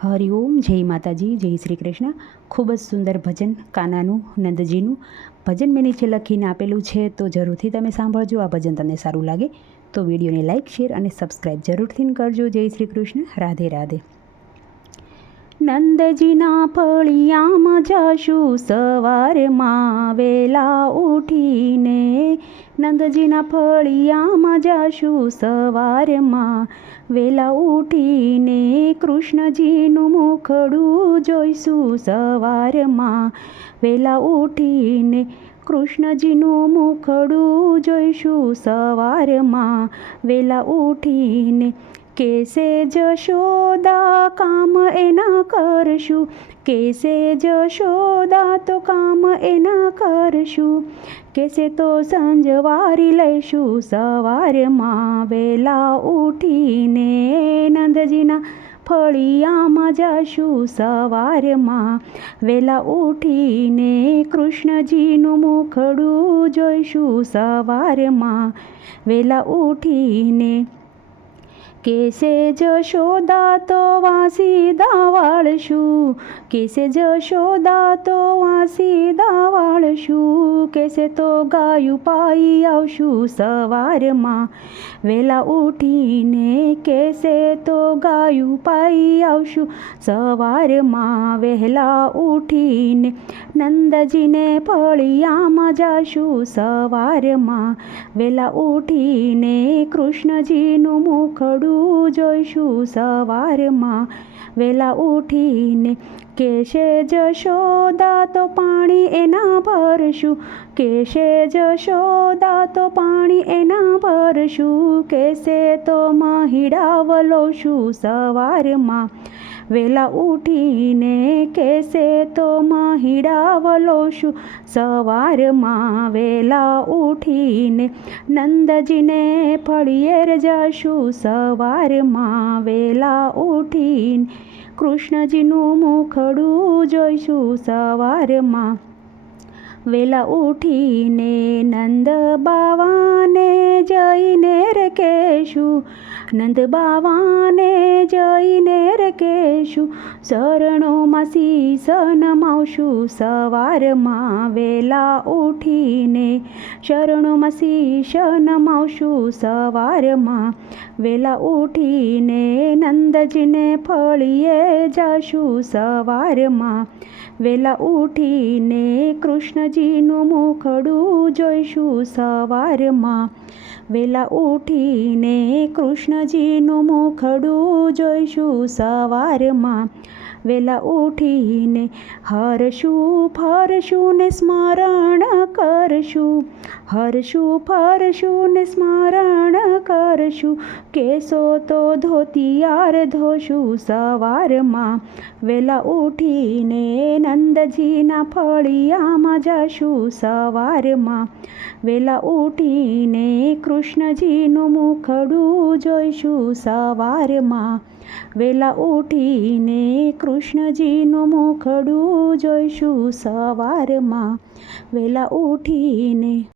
હરિઓમ, જય માતાજી, જય શ્રી કૃષ્ણ. ખૂબ જ સુંદર ભજન કાનાનું, નંદજીનું ભજન મેં નીચે લખીને આપેલું છે, તો જરૂરથી તમે સાંભળજો. આ ભજન તમને સારું લાગે તો વિડીયોને લાઇક, શેર અને સબસ્ક્રાઈબ જરૂરથી કરજો. જય શ્રી કૃષ્ણ. રાધે રાધે. નંદજીના ફળિયામાં જશું સવારમાં વેલા ઉઠીને. નંદજીના ફળિયામાં જશું સવારમાં વેલા ઉઠીને. કૃષ્ણજીનું મુખડું જોઈશું સવારમાં વેલા ઉઠીને. કૃષ્ણજીનું મુખડું જોઈશું સવારમાં વેલા ઉઠીને. કેસે જશોદા કામ એના કરશું, કેસે જશોદા તો કામ એના કરશું. કેસે તો સંજવારી લઈશું સવારમાં વેલા ઉઠીને. નંદજીના ફળિયામાં જશું સવારમાં વેલા ઉઠીને. કૃષ્ણજીનું મુખડું જોઈશું સવારમાં વેલા ઉઠીને. કેસે જશોદા તો વાસીદા વાળશું, કેસે જશોદા તો વાસીદા વાળશું. કેસે તો ગાયું પાઈ આવશું સવારમાં વેલા ઉઠીને. કેસે તો ગાયું પાઈ આવશું સવારમાં વહેલા ઉઠીને. નંદજીને ફળિયામાં જશું સવારમાં વેલા ઉઠીને. કૃષ્ણજીનું મુખડું જોઈશું સવારમાં વેલા ઉઠીને. કેશે જશોદા તો પાણી એના ભરશું, કેશે જશોદા તો પાણી એના ભરશું. કેશે તો મહીડા વલોશું સવારમાં વેલા ઉઠીને. કેસે તો મહીડા વલોશું સવારમાં વેલા ઉઠીને. નંદજીને ફળિયે જશું સવારમાં વેલા ઉઠીને. કૃષ્ણજીનું મુખડું જોઈશું સવારમાં વેલા ઉઠીને. નંદ બાવાને જઈને રે કહેશું, નંદ બાવાને જઈને રે કહેશું. શરણોમાં શીશ નમાવશું સવારમાં વેલા ઉઠીને. શરણોમાં શીશ નમાવશું સવારમાં વેલા ઉઠીને. નંદજીને ફળિયે જશું સવારમાં વેલા ઉઠીને. કૃષ્ણજીનું મુખડું જોઈશું સવારમાં વેલા ઉઠીને. કૃષ્ણજીનું મુખડું જોઈશું સવારમાં વેલા ઉઠીને. હરશું ફરશું ને સ્મરણ કરશું, હરશું ફરશું ને સ્મરણ કરશું. કેસો તો ધોતિયાર ધોશું સવારમાં વેલા ઉઠીને. નંદજીના ફળિયામાં જશું સવારમાં વેલા ઉઠીને. કૃષ્ણજીનું મુખડું જોઈશું સવારમાં વેલા ઉઠીને. કૃષ્ણજીનું મુખડું જોઈશું સવારમાં વેલા ઉઠીને.